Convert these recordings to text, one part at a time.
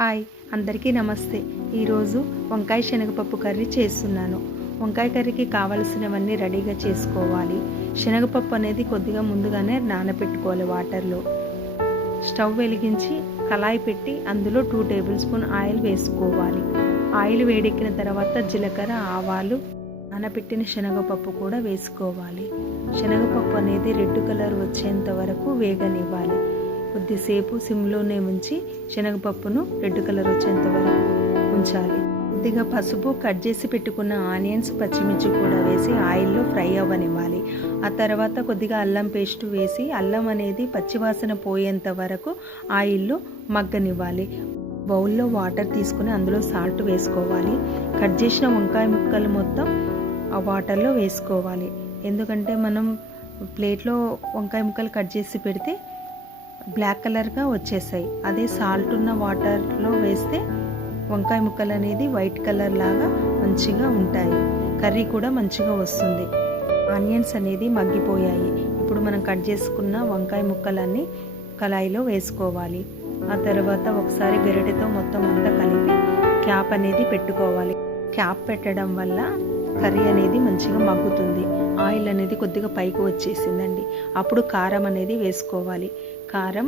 Hi అందరికీ నమస్తే. ఈరోజు వంకాయ శనగపప్పు కర్రీ చేస్తున్నాను. వంకాయ కర్రీకి కావలసినవన్నీ రెడీగా చేసుకోవాలి. శనగపప్పు అనేది కొద్దిగా ముందుగానే నానబెట్టుకోవాలి వాటర్లో. స్టవ్ వెలిగించి కళాయి పెట్టి అందులో 2 టేబుల్ స్పూన్ ఆయిల్ వేసుకోవాలి. ఆయిల్ వేడెక్కిన తర్వాత జీలకర్ర, ఆవాలు, నానబెట్టిన శనగపప్పు కూడా వేసుకోవాలి. శనగపప్పు అనేది రెడ్ కలర్ వచ్చేంత వరకు వేగనివ్వాలి. కొద్దిసేపు సిమ్లోనే ఉంచి శనగపప్పును రెడ్ కలర్ వచ్చేంత వరకు ఉంచాలి. కొద్దిగా పసుపు, కట్ చేసి పెట్టుకున్న ఆనియన్స్, పచ్చిమిర్చి కూడా వేసి ఆయిల్లో ఫ్రై అవ్వనివ్వాలి. ఆ తర్వాత కొద్దిగా అల్లం పేస్ట్ వేసి అల్లం అనేది పచ్చివాసన పోయేంత వరకు ఆయిల్లో మగ్గనివ్వాలి. బౌల్లో వాటర్ తీసుకుని అందులో సాల్ట్ వేసుకోవాలి. కట్ చేసిన వంకాయ ముక్కలు మొత్తం ఆ వాటర్లో వేసుకోవాలి. ఎందుకంటే మనం ప్లేట్లో వంకాయ ముక్కలు కట్ చేసి పెడితే బ్లాక్ కలర్గా వచ్చేసాయి. అదే సాల్ట్ ఉన్న వాటర్లో వేస్తే వంకాయ ముక్కలు అనేది వైట్ కలర్ లాగా మంచిగా ఉంటాయి. కర్రీ కూడా మంచిగా వస్తుంది. ఆనియన్స్ అనేది మగ్గిపోయాయి. ఇప్పుడు మనం కట్ చేసుకున్న వంకాయ ముక్కలన్నీ కళాయిలో వేసుకోవాలి. ఆ తర్వాత ఒకసారి గరిటెతో మొత్తం అంతా కలిపి క్యాప్ అనేది పెట్టుకోవాలి. క్యాప్ పెట్టడం వల్ల కర్రీ అనేది మంచిగా మగ్గుతుంది. ఆయిల్ అనేది కొద్దిగా పైకి వచ్చేసిందండి. అప్పుడు కారం అనేది వేసుకోవాలి. కారం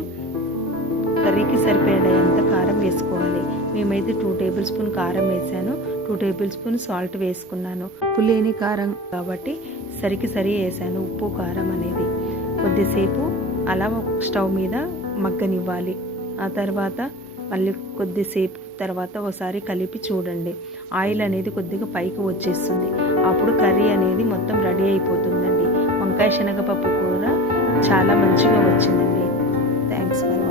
కర్రీకి సరిపడేంత కారం వేసుకోవాలి. మేమైతే 2 టేబుల్ స్పూన్ కారం వేసాను. 2 టేబుల్ స్పూన్ సాల్ట్ వేసుకున్నాను. ఉప్పు లేని కారం కాబట్టి సరి వేసాను ఉప్పు కారం అనేది. కొద్దిసేపు అలా స్టవ్ మీద మగ్గనివ్వాలి. ఆ తర్వాత మళ్ళీ కొద్దిసేపు తర్వాత ఒకసారి కలిపి చూడండి. ఆయిల్ అనేది కొద్దిగా పైకి వచ్చేస్తుంది. అప్పుడు కర్రీ అనేది మొత్తం రెడీ అయిపోతుందండి. వంకాయ శనగపప్పు కూర చాలా మంచిగా వచ్చిందండి. Thanks for